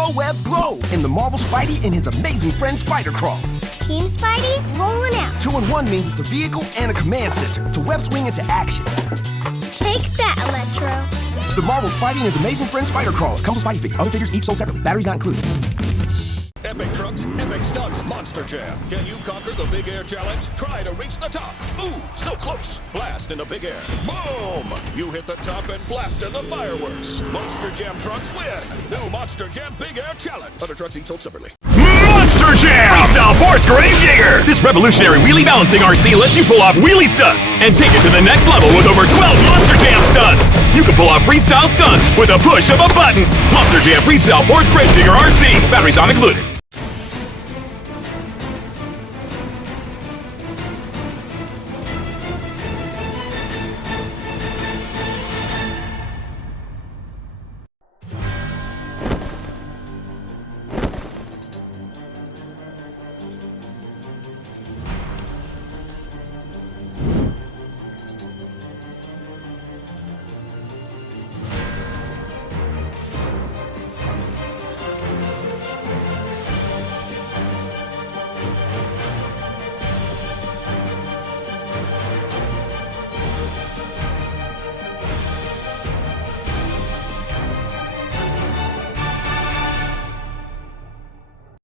Glow webs glow in the Marvel Spidey and his amazing friend Spider-Crawl. Team Spidey, rolling out. 2-in-1 means it's a vehicle and a command center to web swing into action. Take that, Electro. The Marvel Spidey and his amazing friend Spider-Crawl comes with Spidey figure. Other figures each sold separately. Batteries not included. Epic trucks, epic stunts, Monster Jam. Can you conquer the Big Air Challenge? Try to reach the top. Ooh, so close. Blast in the big air. Boom! You hit the top and blast in the fireworks. Monster Jam trucks win. New Monster Jam Big Air Challenge. Other trucks each sold separately. Monster Jam! Freestyle Force Grave Digger! This revolutionary wheelie balancing RC lets you pull off wheelie stunts and take it to the next level with over 12 Monster Jam stunts. You can pull off freestyle stunts with a push of a button. Monster Jam Freestyle Force Grave Digger RC. Batteries not included.